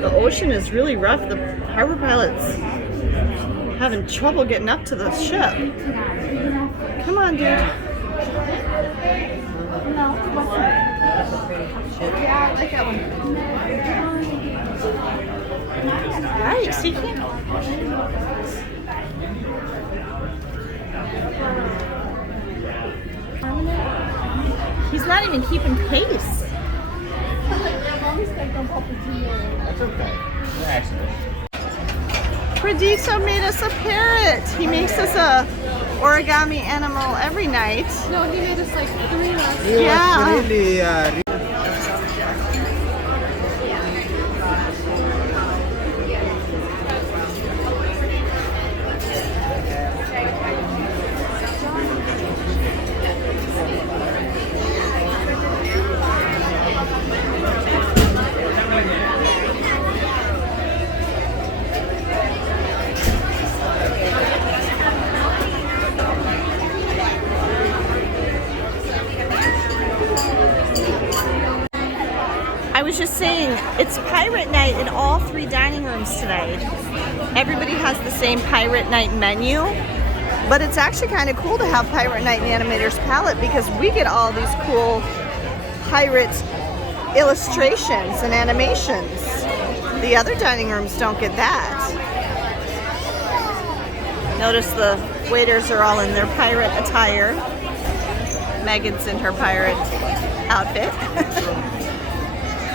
The ocean is really rough. The harbor pilot's having trouble getting up to the ship. Come on, dude. No, what's that? Yeah, I like that one. Yikes, he can't. He's not even keeping pace. That's okay. Progreso made us a parrot. He makes us a origami animal every night. No, he made us like 3 last. Yeah. Really, I was just saying, it's pirate night in all 3 dining rooms today. Everybody has the same pirate night menu, but it's actually kind of cool to have pirate night in the Animator's Palette because we get all these cool pirate illustrations and animations. The other dining rooms don't get that. Notice the waiters are all in their pirate attire. Megan's in her pirate outfit.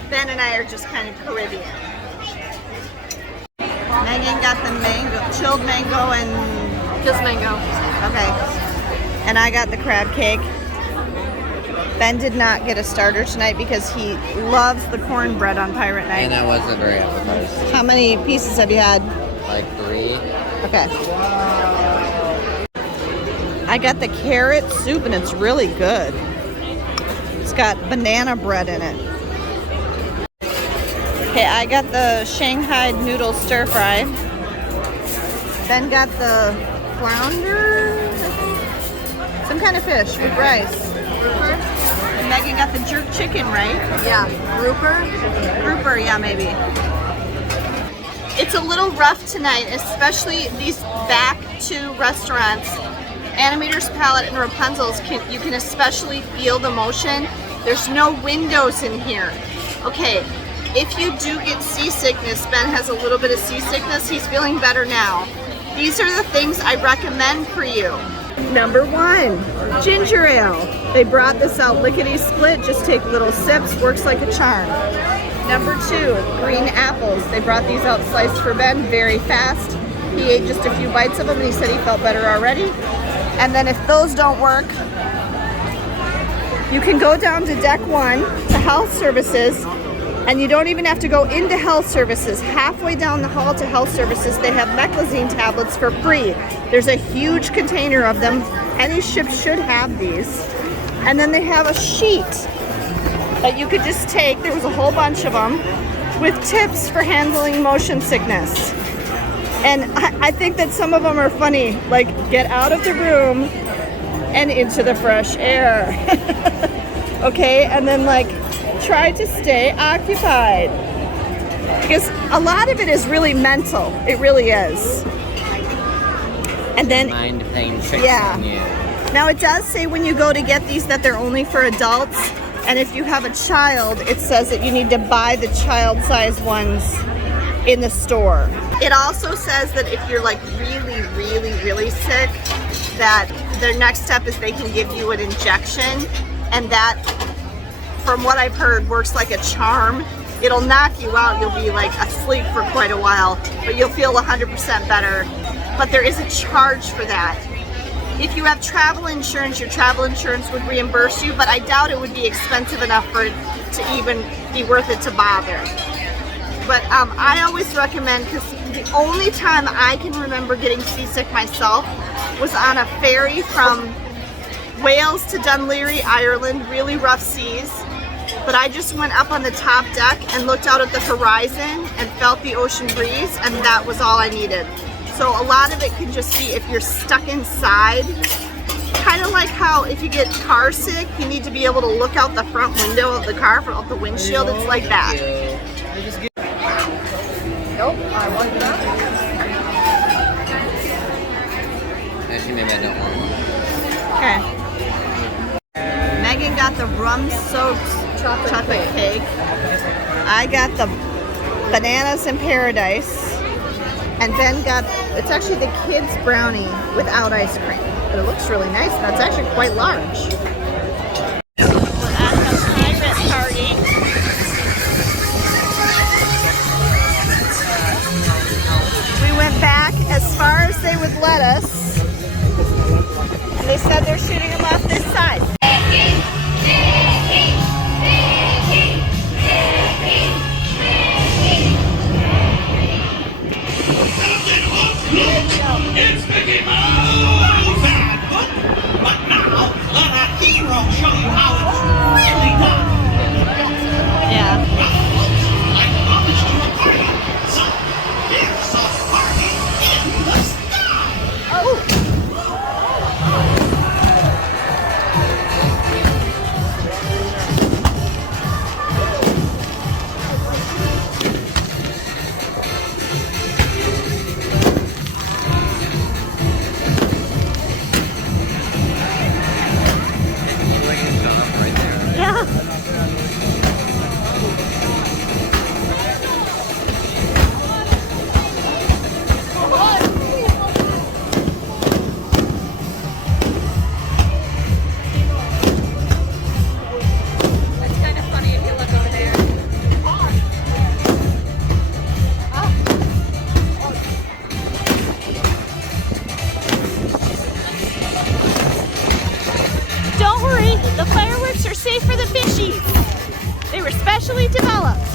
Ben and I are just kind of Caribbean. Megan got the mango, chilled mango and... Just mango. Okay. And I got the crab cake. Ben did not get a starter tonight because he loves the cornbread on Pirate Night. and that wasn't very appetizing. How many pieces have you had? Like 3. Okay. I got the carrot soup and it's really good. It's got banana bread in it. Okay, I got the Shanghai noodle stir fry. Ben got the flounder, I think. Some kind of fish with rice. Grouper? And Megan got the jerk chicken, right? Yeah. Grouper? Grouper, yeah, maybe. It's a little rough tonight, especially these back 2 restaurants. Animator's Palette and Rapunzel's, you can especially feel the motion. There's no windows in here. Okay, if you do get seasickness, Ben has a little bit of seasickness. He's feeling better now. These are the things I recommend for you. Number 1, ginger ale. They brought this out lickety split, just take little sips, works like a charm. Number 2, green apples. They brought these out sliced for Ben very fast. He ate just a few bites of them and he said he felt better already. And then if those don't work, you can go down to deck 1 to health services, and you don't even have to go into health services. Halfway down the hall to health services, they have meclizine tablets for free. There's a huge container of them. Any ship should have these. And then they have a sheet that you could just take. There was a whole bunch of them with tips for handling motion sickness. And I think that some of them are funny, like get out of the room and into the fresh air. Okay, and then like try to stay occupied. Because a lot of it is really mental. It really is. And then, Mind playing tricks yeah. on you. Now it does say when you go to get these that they're only for adults. And if you have a child, it says that you need to buy the child-sized ones in the store. It also says that if you're like really, really, really sick, that their next step is they can give you an injection, and that, from what I've heard, works like a charm. It'll knock you out. You'll be like asleep for quite a while, but you'll feel 100% better. But there is a charge for that. If you have travel insurance, your travel insurance would reimburse you, but I doubt it would be expensive enough for it to even be worth it to bother. But I always recommend, because the only time I can remember getting seasick myself was on a ferry from Wales to Dunleary, Ireland, really rough seas. But I just went up on the top deck and looked out at the horizon and felt the ocean breeze, and that was all I needed. So a lot of it can just be if you're stuck inside, kind of like how if you get car sick, you need to be able to look out the front window of the car, out the windshield. It's like that. rum-soaked chocolate cake. I got the bananas in paradise. And Ben got, it's actually the kids' brownie without ice cream. But it looks really nice. That's actually quite large. We're at the private party. We went back as far as they would let us. And they said they're shooting them off this side. It's Mickey Mouse! Bad book, but now let a hero show you how it's really done. Yeah. Well, folks, I promised you a party, so here's a party in the sky. Oh. Yeah. That's kind of funny if you look over there. Don't worry, the fireworks are safe for the fishies. They were specially developed.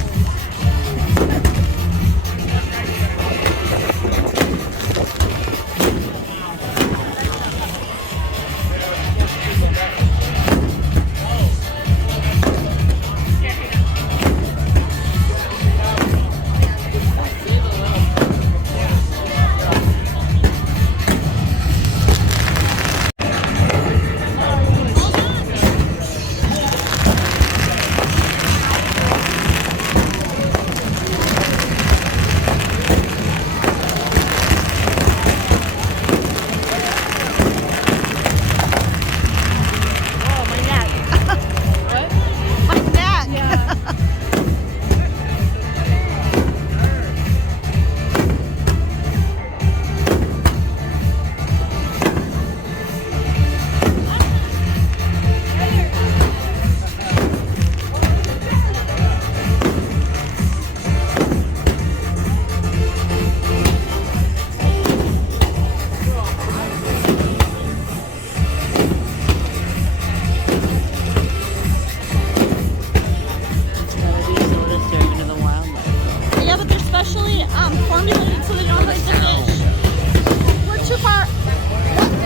formulated so they don't hurt the fish. We're too far.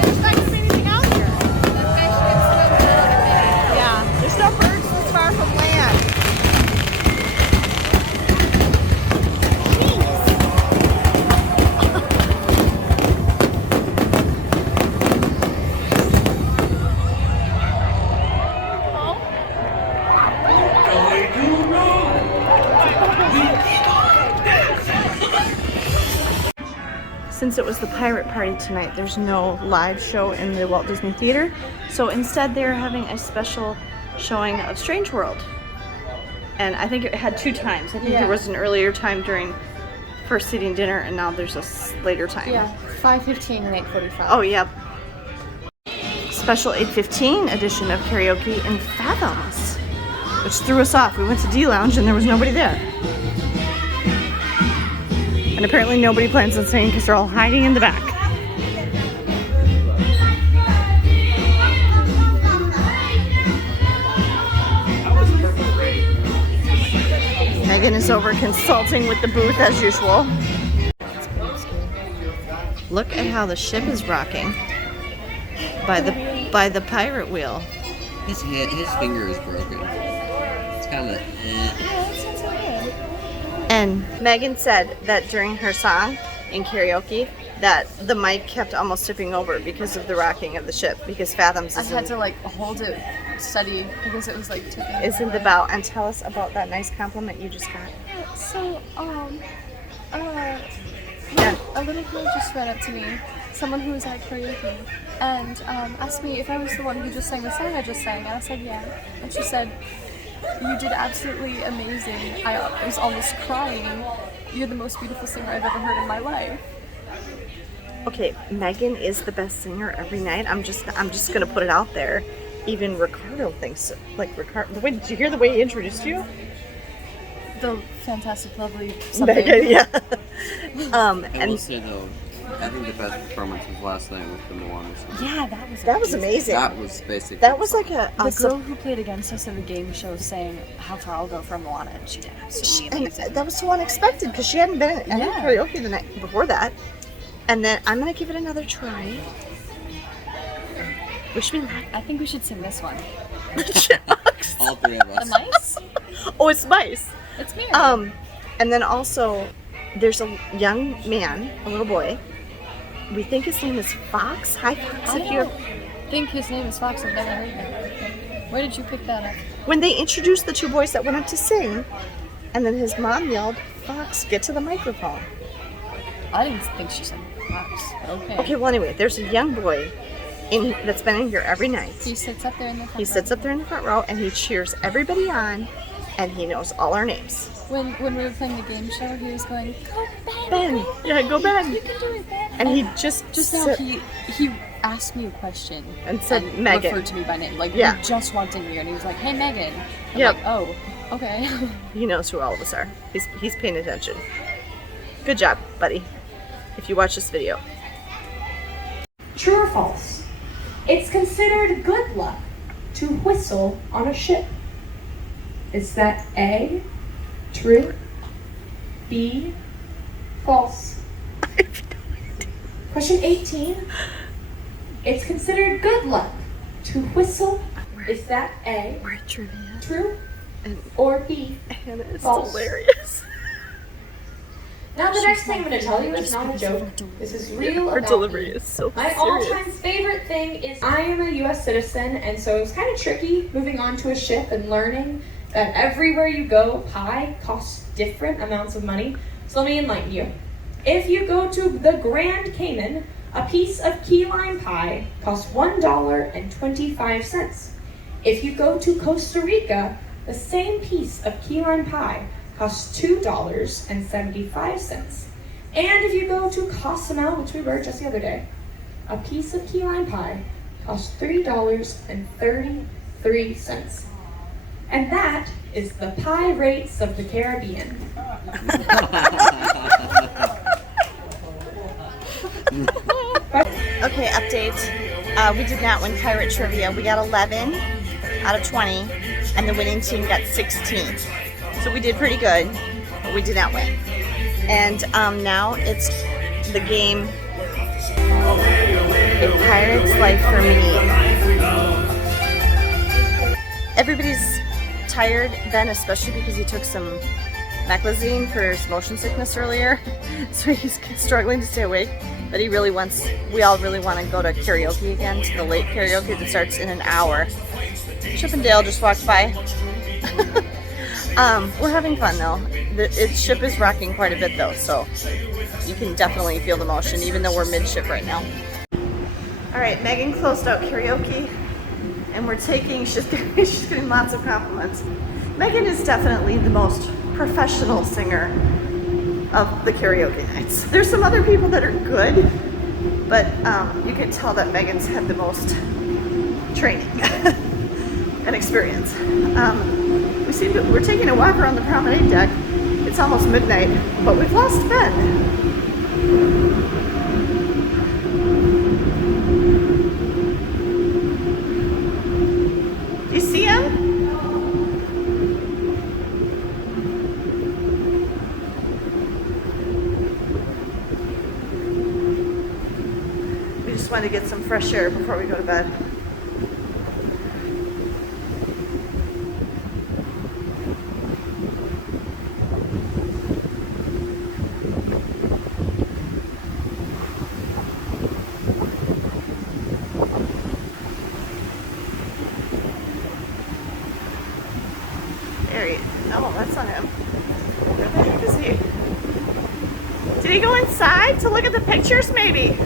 There's not gonna be anything out here. Yeah, there's no birds this far from land. Since it was the pirate party tonight, there's no live show in the Walt Disney Theater. So instead they're having a special showing of Strange World. And I think it had 2 times. I think there was an earlier time during first seating dinner, and now there's a later time. Yeah, 5:15 and 8:45. Oh, yeah. Special 8:15 edition of karaoke in Fathoms, which threw us off. We went to D Lounge and there was nobody there. And apparently nobody plans on singing because they're all hiding in the back. Megan is over consulting with the booth as usual. Look at how the ship is rocking by the pirate wheel. His finger is broken. It's kind of And Megan said that during her song in karaoke that the mic kept almost tipping over because of the rocking of the ship, because Fathoms I had to like hold it steady because it was like tipping. is in the bow. And tell us about that nice compliment you just got. So, Yeah. a little girl just ran up to me someone who was at karaoke and asked me if I was the one who just sang the song I just sang, and I said yeah. And she said, "You did absolutely amazing. I was almost crying. You're the most beautiful singer I've ever heard in my life." Okay, Megan is the best singer every night. I'm just gonna put it out there. Even Ricardo thinks like Ricardo. Did you hear the way he introduced you? The fantastic, lovely something. Megan, yeah. I will say though, I think the best performance was last night with the Moana song. Yeah, that was amazing. That was basically. That was like a The girl who played against us in the game show sang "How Far I'll Go" from Moana, and she did absolutely and amazing. that was so unexpected because she hadn't been in any Yeah. karaoke the night before that. And then I'm gonna give it another try. Wish me luck. I think we should sing this one. All three of The us. mice? Oh, it's mice. It's me. And then also, there's a young man, a little boy. We think his name is Fox. Hi, Fox. I If you think his name is Fox. I've never heard that. Where did you pick that up? when they introduced the two boys that went up to sing, and then his mom yelled, "Fox, get to the microphone." I didn't think she said Fox. Okay. Okay, well anyway, there's a young boy that's been in here every night. He sits up there in the front He sits up there in the front row and he cheers everybody on, and he knows all our names. When we were playing the game show, he was going, "Go Ben! Ben, yeah, go Ben. You can do it, Ben!" And he just now sit- he asked me a question And said Megan. referred to me by name, like Yeah. he just walked in here and he was like, "Hey Megan." I'm Yep. like, "Oh, okay." He knows who all of us are. He's paying attention. Good job, buddy. If you watch this video. True or false? It's considered good luck to whistle on a ship. Is that A, true, B, false? Question 18. It's considered good luck to whistle. Is that A, We're at trivia. true, And or B, Hannah is false? hilarious. Now the next thing I'm going to tell you is not a joke. This is real Her about delivery me. is so My serious. all-time favorite thing is I am a U.S. citizen, and so it was kind of tricky moving onto a ship and learning that everywhere you go, pie costs different amounts of money. So let me enlighten you. If you go to the Grand Cayman, a piece of key lime pie costs $1.25. If you go to Costa Rica, the same piece of key lime pie costs $2.75. And if you go to Cozumel, which we were just the other day, a piece of key lime pie costs $3.33. And that is the pie rates of the Caribbean. Okay, update. We did not win Pirate Trivia. We got 11 out of 20, and the winning team got 16. So we did pretty good, but we did not win. And now it's the game A Pirate's Life for Me. Everybody's tired, Ben especially, because he took some Meclizine for his motion sickness earlier, so he's struggling to stay awake. But we all really want to go to karaoke again, to the late karaoke that starts in an hour. Chip and Dale just walked by. We're having fun though. The ship is rocking quite a bit though, so you can definitely feel the motion, even though we're mid-ship right now. All right, Megan closed out karaoke, and she's getting lots of compliments. Megan is definitely the most professional singer of the karaoke nights. There's some other people that are good, but you can tell that Megan's had the most training and experience. We're taking a walk around the promenade deck. It's almost midnight, but we've lost Ben. Do you see him? We just wanted to get some fresh air before we go to bed. No, that's not him. Where the heck is he? Did he go inside to look at the pictures, maybe?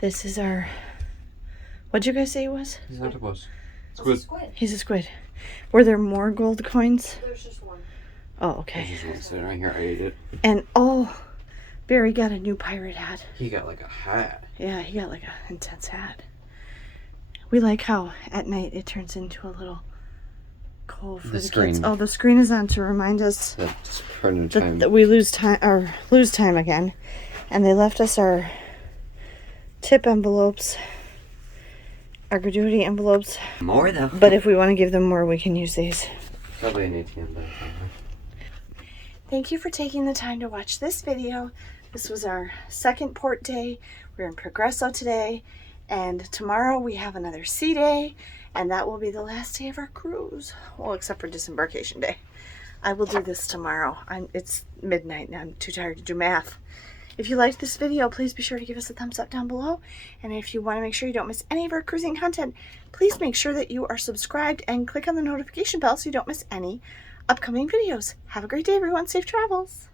This is our, what'd you guys say it was? He's an octopus. Squid. He's a squid. Were there more gold coins? There's just one. Oh, There's okay. just one sitting right here. I ate it. And oh, Barry got a new pirate hat. He got like a hat. Yeah, he got like an intense hat. We like how at night it turns into a little cove for the screen. kids. Oh, the screen is on to remind us That's printing time. that we lose time again. And they left us our tip envelopes, our gratuity envelopes. More though. But if we want to give them more, we can use these. Probably an ATM though. Thank you for taking the time to watch this video. This was our second port day. We're in Progreso today, and tomorrow we have another sea day, and that will be the last day of our cruise. Well, except for disembarkation day. I will do this tomorrow. It's midnight and I'm too tired to do math. If you liked this video, please be sure to give us a thumbs up down below. And if you want to make sure you don't miss any of our cruising content, please make sure that you are subscribed and click on the notification bell so you don't miss any upcoming videos. Have a great day, everyone. Safe travels.